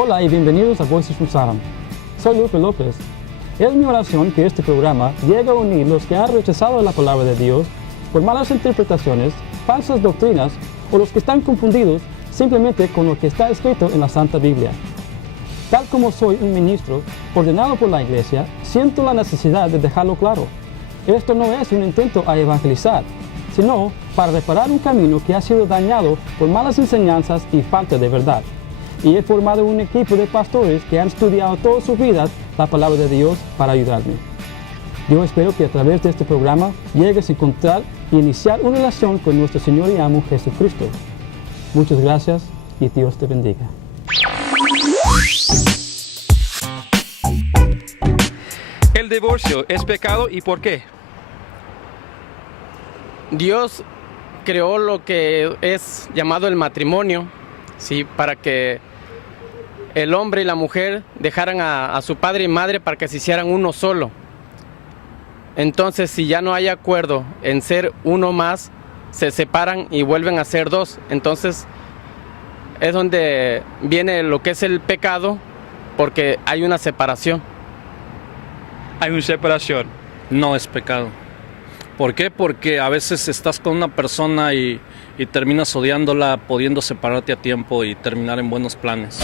Hola y bienvenidos a Voices from Salem. Soy Lupe López. Es mi oración que este programa llegue a unir los que han rechazado la palabra de Dios por malas interpretaciones, falsas doctrinas o los que están confundidos simplemente con lo que está escrito en la Santa Biblia. Tal como soy un ministro ordenado por la Iglesia, siento la necesidad de dejarlo claro. Esto no es un intento a evangelizar, sino para reparar un camino que ha sido dañado por malas enseñanzas y falta de verdad. Y he formado un equipo de pastores que han estudiado toda su vida la palabra de Dios para ayudarme. Yo espero que a través de este programa llegues a encontrar y iniciar una relación con nuestro Señor y Amo Jesucristo. Muchas gracias y Dios te bendiga. ¿El divorcio es pecado y por qué? Dios creó lo que es llamado el matrimonio, ¿sí? Para que el hombre y la mujer dejaran a su padre y madre para que se hicieran uno solo. Entonces, si ya no hay acuerdo en ser uno más, se separan y vuelven a ser dos. Entonces, es donde viene lo que es el pecado, porque hay una separación. Hay una separación. No es pecado. ¿Por qué? Porque a veces estás con una persona y terminas odiándola, pudiendo separarte a tiempo y terminar en buenos planes.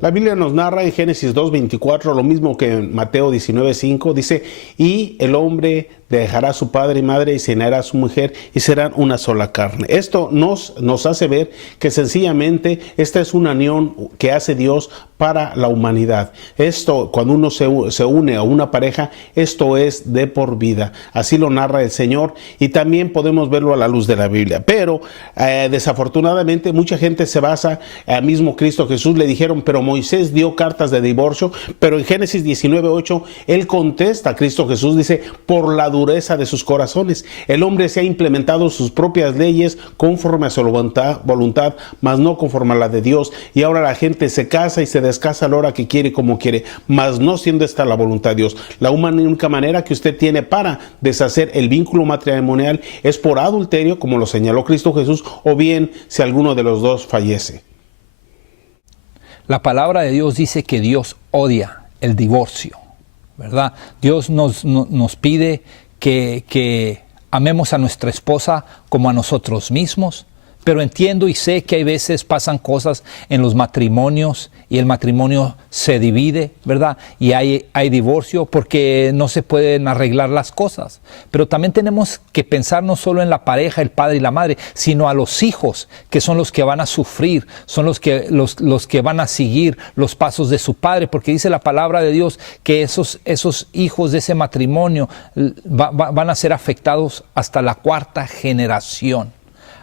La Biblia nos narra en Génesis 2:24 lo mismo que en Mateo 19:5, dice: y el hombre dejará a su padre y madre y se unirá a su mujer y serán una sola carne. Esto nos hace ver que sencillamente esta es una unión que hace Dios para la humanidad. Esto, cuando uno se une a una pareja, esto es de por vida. Así lo narra el Señor y también podemos verlo a la luz de la Biblia. Pero desafortunadamente mucha gente se basa al mismo Cristo Jesús. Le dijeron, pero Moisés dio cartas de divorcio, pero en Génesis 19:8 él contesta a Cristo Jesús, dice: por la dureza de sus corazones. El hombre se ha implementado sus propias leyes conforme a su voluntad, mas no conforme a la de Dios. Y ahora la gente se casa y se descasa a la hora que quiere y como quiere, mas no siendo esta la voluntad de Dios. La única manera que usted tiene para deshacer el vínculo matrimonial es por adulterio, como lo señaló Cristo Jesús, o bien si alguno de los dos fallece. La palabra de Dios dice que Dios odia el divorcio, ¿verdad? Dios nos pide que amemos a nuestra esposa como a nosotros mismos, pero entiendo y sé que hay veces pasan cosas en los matrimonios y el matrimonio se divide, ¿verdad? Y hay divorcio porque no se pueden arreglar las cosas. Pero también tenemos que pensar no solo en la pareja, el padre y la madre, sino a los hijos, que son los que van a sufrir, son los que van a seguir los pasos de su padre, porque dice la palabra de Dios que esos hijos de ese matrimonio van a ser afectados hasta la 4ª generación.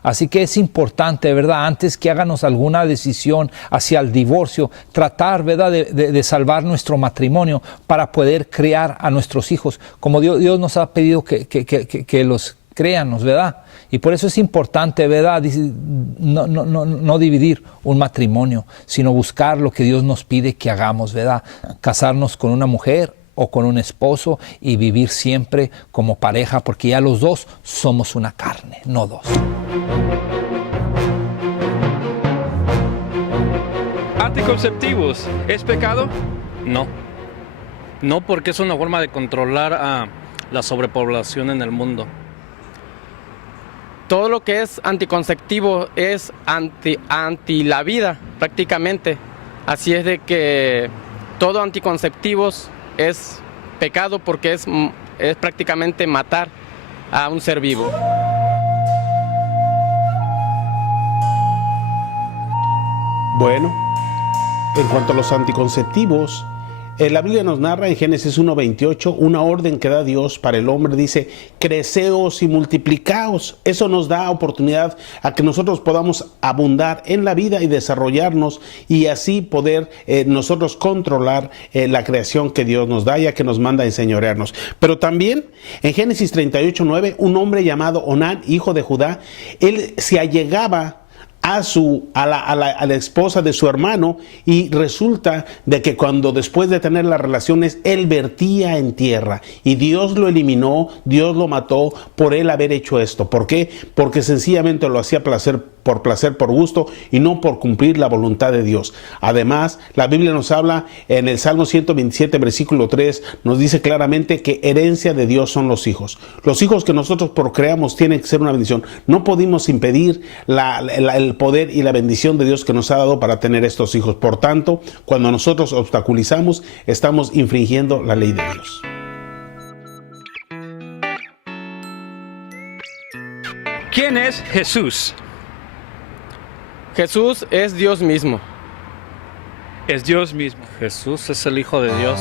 Así que es importante, ¿verdad?, antes que háganos alguna decisión hacia el divorcio, tratar, ¿verdad?, de salvar nuestro matrimonio para poder criar a nuestros hijos, como Dios nos ha pedido que los créanos, ¿verdad? Y por eso es importante, ¿verdad?, no dividir un matrimonio, sino buscar lo que Dios nos pide que hagamos, ¿verdad? Casarnos con una mujer o con un esposo y vivir siempre como pareja, porque ya los dos somos una carne, no dos. ¿Anticonceptivos es pecado? No, porque es una forma de controlar a la sobrepoblación en el mundo. Todo lo que es anticonceptivo es anti la vida, prácticamente. Así es de que todo anticonceptivos es pecado porque es prácticamente matar a un ser vivo. Bueno, en cuanto a los anticonceptivos, la Biblia nos narra en Génesis 1:28 una orden que da Dios para el hombre. Dice: creceos y multiplicaos. Eso nos da oportunidad a que nosotros podamos abundar en la vida y desarrollarnos, y así poder nosotros controlar la creación que Dios nos da, ya que nos manda a enseñorearnos. Pero también en Génesis 38:9, un hombre llamado Onán, hijo de Judá, él se allegaba a la esposa de su hermano, y resulta de que cuando después de tener las relaciones él vertía en tierra y Dios lo eliminó, Dios lo mató por él haber hecho esto. ¿Por qué? Porque sencillamente lo hacía por placer, por gusto, y no por cumplir la voluntad de Dios. Además, la Biblia nos habla en el Salmo 127, versículo 3, nos dice claramente que herencia de Dios son los hijos. Los hijos que nosotros procreamos tienen que ser una bendición. No podemos impedir el poder y la bendición de Dios que nos ha dado para tener estos hijos. Por tanto, cuando nosotros obstaculizamos, estamos infringiendo la ley de Dios. ¿Quién es Jesús? Jesús es Dios mismo. Es Dios mismo. Jesús es el Hijo de Dios.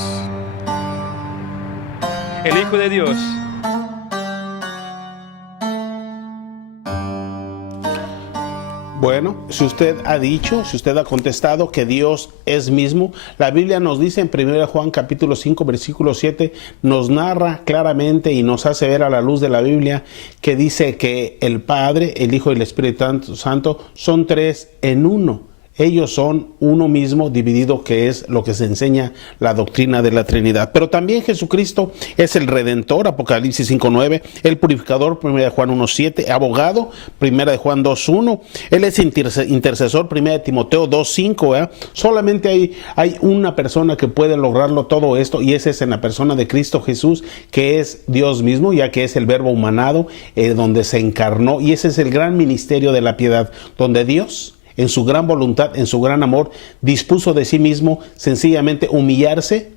El Hijo de Dios. Bueno, si usted ha contestado que Dios es mismo, la Biblia nos dice en 1 Juan capítulo 5, versículo 7, nos narra claramente y nos hace ver a la luz de la Biblia que dice que el Padre, el Hijo y el Espíritu Santo son tres en uno. Ellos son uno mismo dividido, que es lo que se enseña la doctrina de la Trinidad. Pero también Jesucristo es el Redentor, Apocalipsis 5:9, el Purificador, 1 de Juan 1:7, Abogado, 1 de Juan 2:1, Él es intercesor, 1 de Timoteo 2:5. Solamente hay una persona que puede lograrlo todo esto, y ese es en la persona de Cristo Jesús, que es Dios mismo, ya que es el Verbo humanado, donde se encarnó, y ese es el gran ministerio de la piedad, donde Dios, en su gran voluntad, en su gran amor, dispuso de sí mismo sencillamente humillarse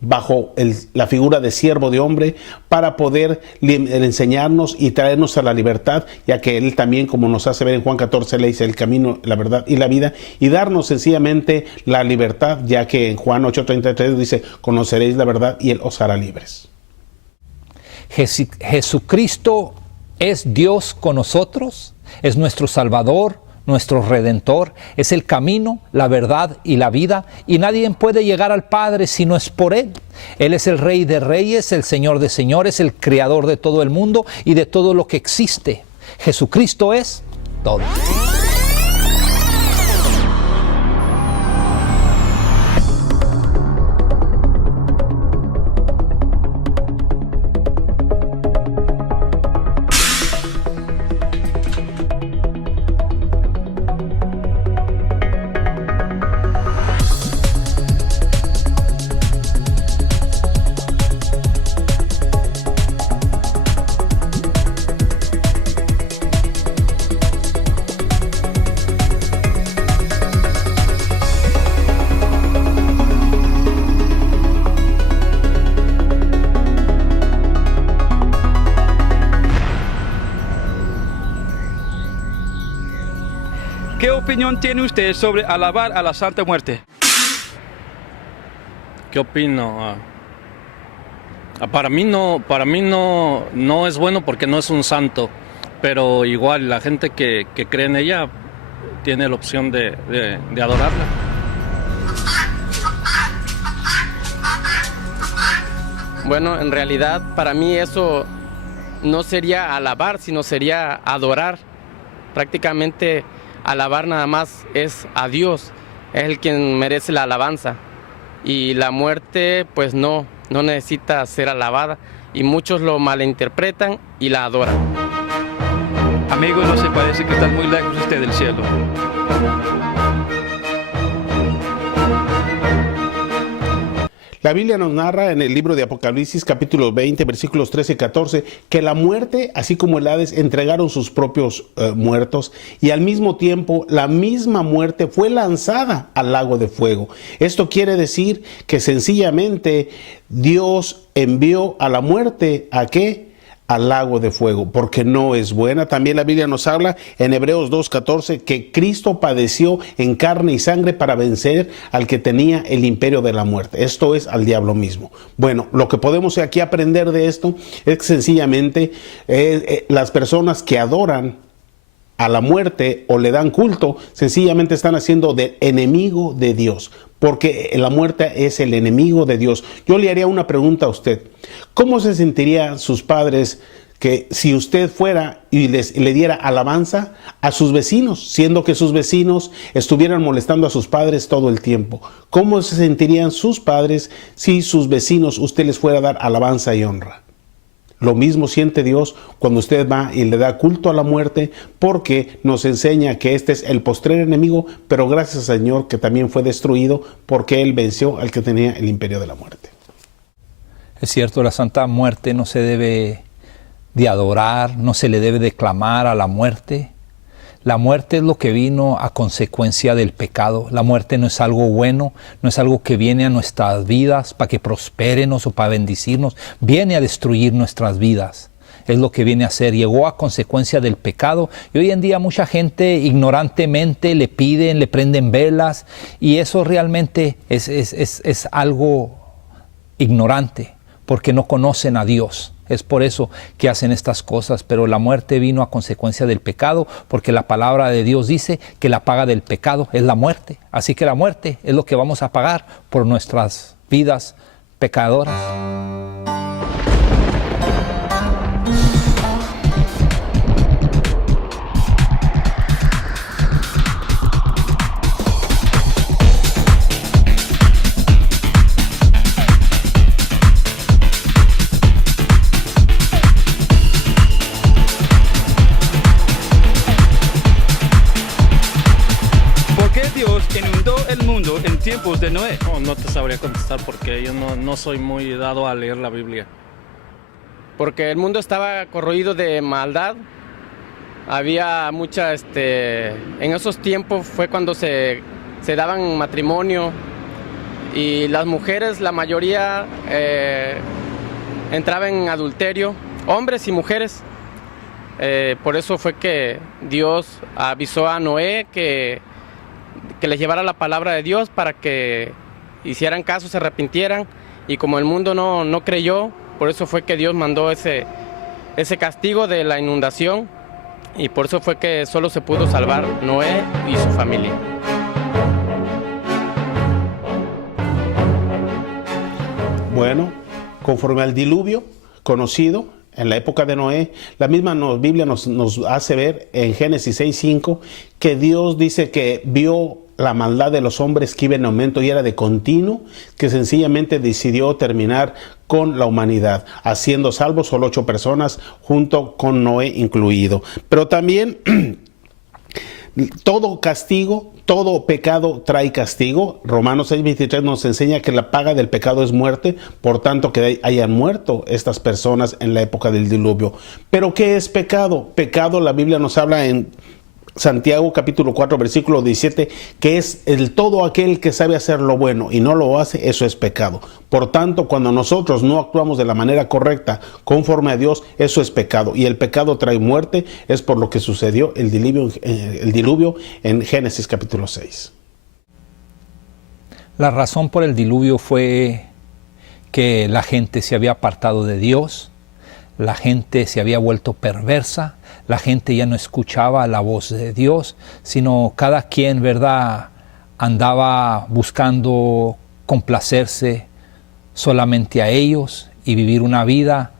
bajo la figura de siervo de hombre para poder enseñarnos y traernos a la libertad, ya que Él también, como nos hace ver en Juan 14, le dice el camino, la verdad y la vida, y darnos sencillamente la libertad, ya que en Juan 8:33 dice, conoceréis la verdad y Él os hará libres. Jesucristo es Dios con nosotros, es nuestro Salvador, nuestro Redentor, es el camino, la verdad y la vida, y nadie puede llegar al Padre si no es por Él. Él es el Rey de Reyes, el Señor de Señores, el Creador de todo el mundo y de todo lo que existe. Jesucristo es todo. ¿Qué opinión tiene usted sobre alabar a la Santa Muerte? ¿Qué opino? Para mí no es bueno, porque no es un santo, pero igual la gente que cree en ella tiene la opción de adorarla. Bueno, en realidad para mí eso no sería alabar, sino sería adorar. Prácticamente alabar nada más es a Dios, es el quien merece la alabanza. Y la muerte pues no necesita ser alabada, y muchos lo malinterpretan y la adoran. Amigo, no se parece que están muy lejos usted del cielo. La Biblia nos narra en el libro de Apocalipsis capítulo 20 versículos 13 y 14 que la muerte, así como el Hades, entregaron sus propios muertos, y al mismo tiempo la misma muerte fue lanzada al lago de fuego. Esto quiere decir que sencillamente Dios envió a la muerte ¿a qué? Al lago de fuego, porque no es buena. También la Biblia nos habla en Hebreos 2:14 que Cristo padeció en carne y sangre para vencer al que tenía el imperio de la muerte, esto es, al diablo mismo. Bueno, lo que podemos aquí aprender de esto es que sencillamente las personas que adoran a la muerte o le dan culto, sencillamente están haciendo del enemigo de Dios, porque la muerte es el enemigo de Dios. Yo le haría una pregunta a usted: ¿cómo se sentirían sus padres que si usted fuera y le diera alabanza a sus vecinos, siendo que sus vecinos estuvieran molestando a sus padres todo el tiempo. ¿Cómo se sentirían sus padres si sus vecinos usted les fuera a dar alabanza y honra? Lo mismo siente Dios cuando usted va y le da culto a la muerte, porque nos enseña que este es el postrer enemigo, pero gracias al Señor que también fue destruido porque Él venció al que tenía el imperio de la muerte. Es cierto, la Santa Muerte no se debe de adorar, no se le debe de clamar a la muerte. La muerte es lo que vino a consecuencia del pecado. La muerte no es algo bueno, no es algo que viene a nuestras vidas para que prospérenos o para bendecirnos. Viene a destruir nuestras vidas. Es lo que viene a hacer. Llegó a consecuencia del pecado. Y hoy en día mucha gente ignorantemente le piden, le prenden velas. Y eso realmente es algo ignorante, porque no conocen a Dios. Es por eso que hacen estas cosas, pero la muerte vino a consecuencia del pecado, porque la palabra de Dios dice que la paga del pecado es la muerte. Así que la muerte es lo que vamos a pagar por nuestras vidas pecadoras. Inundó el mundo en tiempos de Noé. No te sabría contestar porque yo no soy muy dado a leer la Biblia. Porque el mundo estaba corroído de maldad. Había mucha, en esos tiempos fue cuando se daban matrimonio y las mujeres, la mayoría, entraban en adulterio, hombres y mujeres. Por eso fue que Dios avisó a Noé que les llevara la palabra de Dios para que hicieran caso, se arrepintieran, y como el mundo no creyó, por eso fue que Dios mandó ese castigo de la inundación, y por eso fue que solo se pudo salvar Noé y su familia. Bueno, conforme al diluvio conocido en la época de Noé, la misma Biblia nos hace ver en Génesis 6:5 que Dios dice que vio la maldad de los hombres que iba en aumento y era de continuo, que sencillamente decidió terminar con la humanidad, haciendo salvos solo 8 personas, junto con Noé incluido. Pero también todo castigo, todo pecado trae castigo. Romanos 6:23 nos enseña que la paga del pecado es muerte, por tanto que hayan muerto estas personas en la época del diluvio. ¿Pero qué es pecado? Pecado, la Biblia nos habla en Santiago capítulo 4 versículo 17, que es el todo aquel que sabe hacer lo bueno y no lo hace, eso es pecado. Por tanto, cuando nosotros no actuamos de la manera correcta conforme a Dios, eso es pecado, y el pecado trae muerte. Es por lo que sucedió el diluvio en Génesis capítulo 6. La razón por el diluvio fue que la gente se había apartado de Dios, la gente se había vuelto perversa, la gente ya no escuchaba la voz de Dios, sino cada quien, ¿verdad?, andaba buscando complacerse solamente a ellos y vivir una vida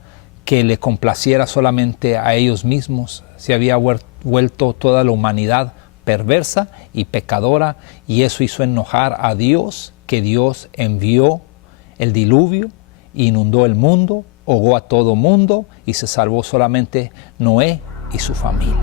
que le complaciera solamente a ellos mismos. Se había vuelto toda la humanidad perversa y pecadora, y eso hizo enojar a Dios, que Dios envió el diluvio, inundó el mundo, ahogó a todo mundo y se salvó solamente Noé y su familia.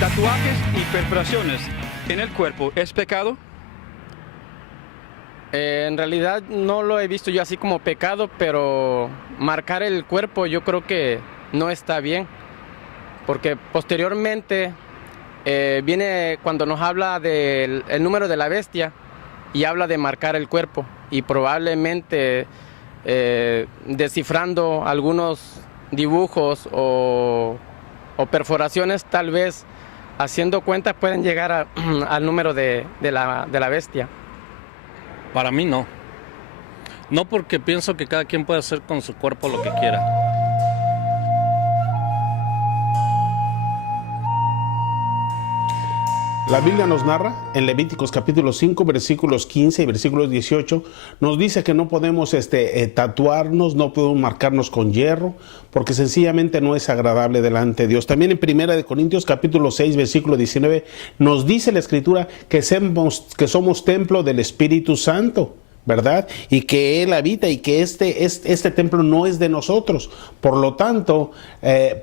¿Tatuajes y perforaciones en el cuerpo es pecado? En realidad no lo he visto yo así como pecado, pero marcar el cuerpo yo creo que no está bien, porque posteriormente viene cuando nos habla del el número de la bestia y habla de marcar el cuerpo, y probablemente descifrando algunos dibujos o perforaciones, tal vez haciendo cuentas pueden llegar al número de la bestia. Para mí no. No, porque pienso que cada quien puede hacer con su cuerpo lo que quiera. La Biblia nos narra en Levíticos capítulo 5, versículos 15 y versículos 18, nos dice que no podemos tatuarnos, no podemos marcarnos con hierro, porque sencillamente no es agradable delante de Dios. También en 1 Corintios capítulo 6, versículo 19, nos dice la Escritura que somos templo del Espíritu Santo, ¿verdad? Y que Él habita y que este templo no es de nosotros. Por lo tanto,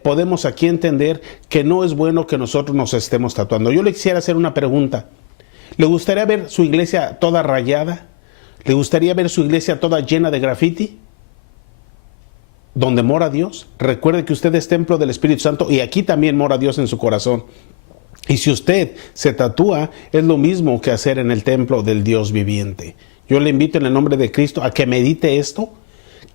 podemos aquí entender que no es bueno que nosotros nos estemos tatuando. Yo le quisiera hacer una pregunta. ¿Le gustaría ver su iglesia toda rayada? ¿Le gustaría ver su iglesia toda llena de graffiti? ¿Donde mora Dios? Recuerde que usted es templo del Espíritu Santo y aquí también mora Dios en su corazón. Y si usted se tatúa, es lo mismo que hacer en el templo del Dios viviente. Yo le invito en el nombre de Cristo a que medite esto,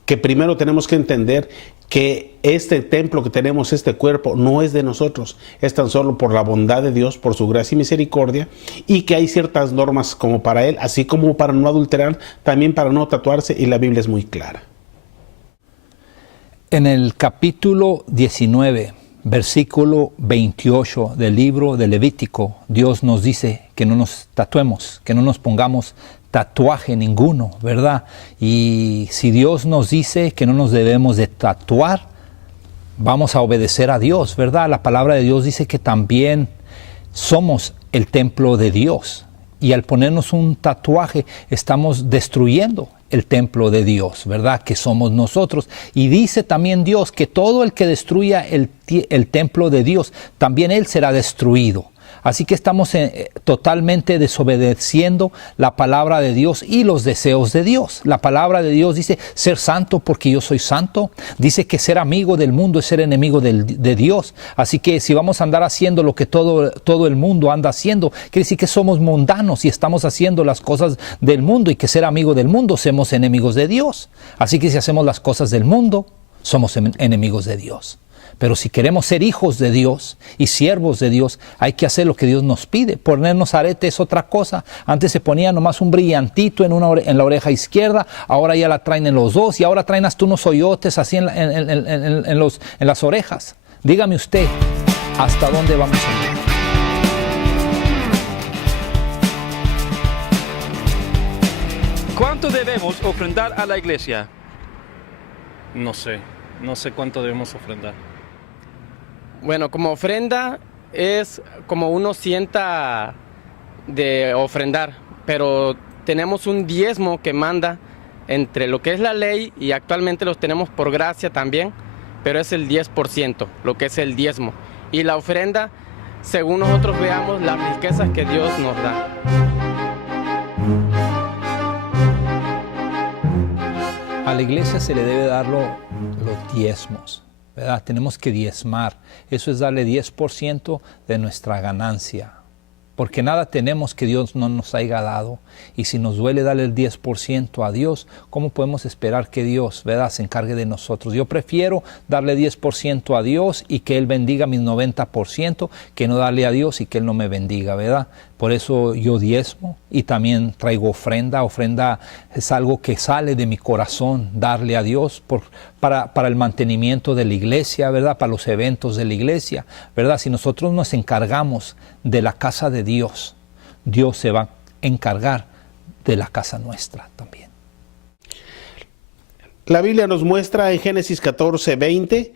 que primero tenemos que entender que este templo que tenemos, este cuerpo, no es de nosotros, es tan solo por la bondad de Dios, por su gracia y misericordia, y que hay ciertas normas como para Él, así como para no adulterar, también para no tatuarse, y la Biblia es muy clara. En el capítulo 19, versículo 28 del libro de Levítico, Dios nos dice que no nos tatuemos, que no nos pongamos tatuaje ninguno, ¿verdad? Y si Dios nos dice que no nos debemos de tatuar, vamos a obedecer a Dios, ¿verdad? La palabra de Dios dice que también somos el templo de Dios, y al ponernos un tatuaje estamos destruyendo el templo de Dios, ¿verdad? Que somos nosotros. Y dice también Dios que todo el que destruya el templo de Dios, también él será destruido. Así que estamos totalmente desobedeciendo la palabra de Dios y los deseos de Dios. La palabra de Dios dice ser santo porque yo soy santo. Dice que ser amigo del mundo es ser enemigo de Dios. Así que si vamos a andar haciendo lo que todo el mundo anda haciendo, quiere decir que somos mundanos y estamos haciendo las cosas del mundo, y que ser amigo del mundo somos enemigos de Dios. Así que si hacemos las cosas del mundo, somos enemigos de Dios. Pero si queremos ser hijos de Dios y siervos de Dios, hay que hacer lo que Dios nos pide. Ponernos arete es otra cosa. Antes se ponía nomás un brillantito en la oreja izquierda, ahora ya la traen en los dos, y ahora traen hasta unos hoyotes así en las orejas. Dígame usted, ¿hasta dónde vamos a ir? ¿Cuánto debemos ofrendar a la iglesia? No sé cuánto debemos ofrendar. Bueno, como ofrenda es como uno sienta de ofrendar, pero tenemos un diezmo que manda entre lo que es la ley, y actualmente los tenemos por gracia también, pero es el 10%, lo que es el diezmo. Y la ofrenda, según nosotros veamos las riquezas que Dios nos da. A la iglesia se le debe dar los diezmos, ¿verdad? Tenemos que diezmar. Eso es darle 10% de nuestra ganancia. Porque nada tenemos que Dios no nos haya dado. Y si nos duele darle el 10% a Dios, ¿cómo podemos esperar que Dios, ¿verdad?, se encargue de nosotros? Yo prefiero darle 10% a Dios y que Él bendiga mis 90%, que no darle a Dios y que Él no me bendiga, ¿verdad? Por eso yo diezmo y también traigo ofrenda. Ofrenda es algo que sale de mi corazón, darle a Dios para el mantenimiento de la iglesia, ¿verdad? Para los eventos de la iglesia, ¿verdad? Si nosotros nos encargamos de la casa de Dios, Dios se va a encargar de la casa nuestra también. La Biblia nos muestra en Génesis 14:20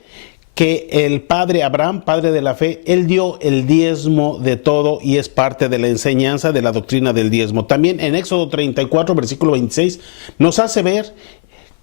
que el padre Abraham, padre de la fe, él dio el diezmo de todo, y es parte de la enseñanza de la doctrina del diezmo. También en Éxodo 34, versículo 26, nos hace ver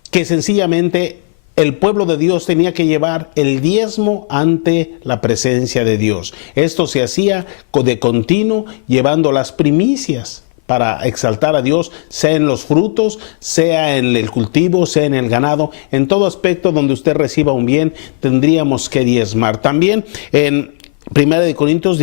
que sencillamente el pueblo de Dios tenía que llevar el diezmo ante la presencia de Dios. Esto se hacía de continuo, llevando las primicias para exaltar a Dios, sea en los frutos, sea en el cultivo, sea en el ganado. En todo aspecto donde usted reciba un bien, tendríamos que diezmar. También en 1 Corintios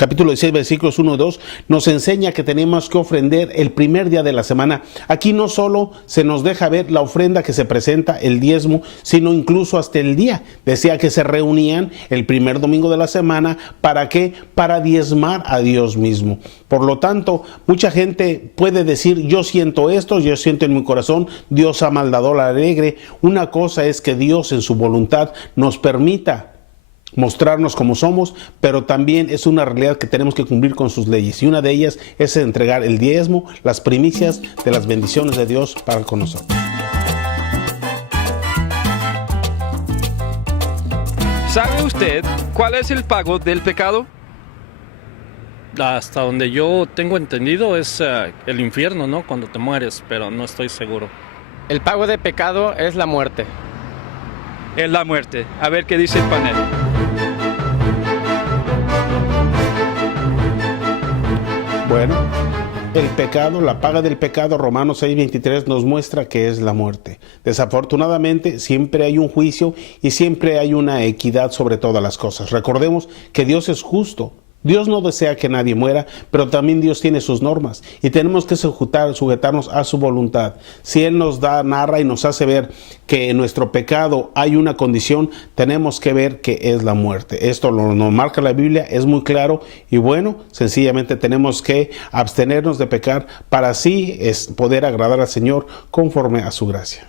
capítulo 16, versículos 1 y 2, nos enseña que tenemos que ofrendar el primer día de la semana. Aquí no solo se nos deja ver la ofrenda que se presenta, el diezmo, sino incluso hasta el día. Decía que se reunían el primer domingo de la semana. ¿Para qué? Para diezmar a Dios mismo. Por lo tanto, mucha gente puede decir, yo siento esto, yo siento en mi corazón, Dios ama al dador alegre. Una cosa es que Dios en su voluntad nos permita mostrarnos como somos, pero también es una realidad que tenemos que cumplir con sus leyes, y una de ellas es entregar el diezmo, las primicias de las bendiciones de Dios para con nosotros. ¿Sabe usted cuál es el pago del pecado? Hasta donde yo tengo entendido es el infierno, ¿no? Cuando te mueres, pero no estoy seguro. El pago de pecado es la muerte. Es la muerte. A ver qué dice el panel. Bueno, el pecado, la paga del pecado, Romanos 6:23 nos muestra que es la muerte. Desafortunadamente, siempre hay un juicio y siempre hay una equidad sobre todas las cosas. Recordemos que Dios es justo. Dios no desea que nadie muera, pero también Dios tiene sus normas y tenemos que sujetarnos a su voluntad. Si Él nos narra y nos hace ver que en nuestro pecado hay una condición, tenemos que ver que es la muerte. Esto nos marca la Biblia, es muy claro, y bueno, sencillamente tenemos que abstenernos de pecar para así poder agradar al Señor conforme a su gracia.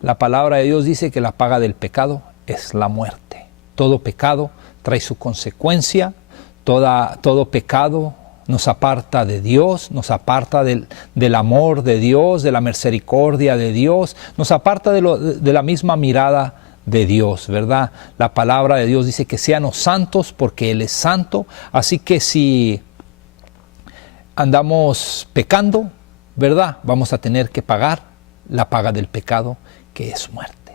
La palabra de Dios dice que la paga del pecado es la muerte. Todo pecado trae su consecuencia. Todo pecado nos aparta de Dios, nos aparta del amor de Dios, de la misericordia de Dios, nos aparta de la misma mirada de Dios, ¿verdad? La palabra de Dios dice que seamos santos porque Él es santo, así que si andamos pecando, ¿verdad? Vamos a tener que pagar la paga del pecado, que es muerte.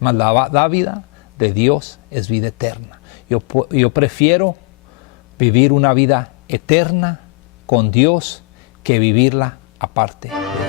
Mas la dávida de Dios es vida eterna. Yo prefiero vivir una vida eterna con Dios que vivirla aparte de Dios.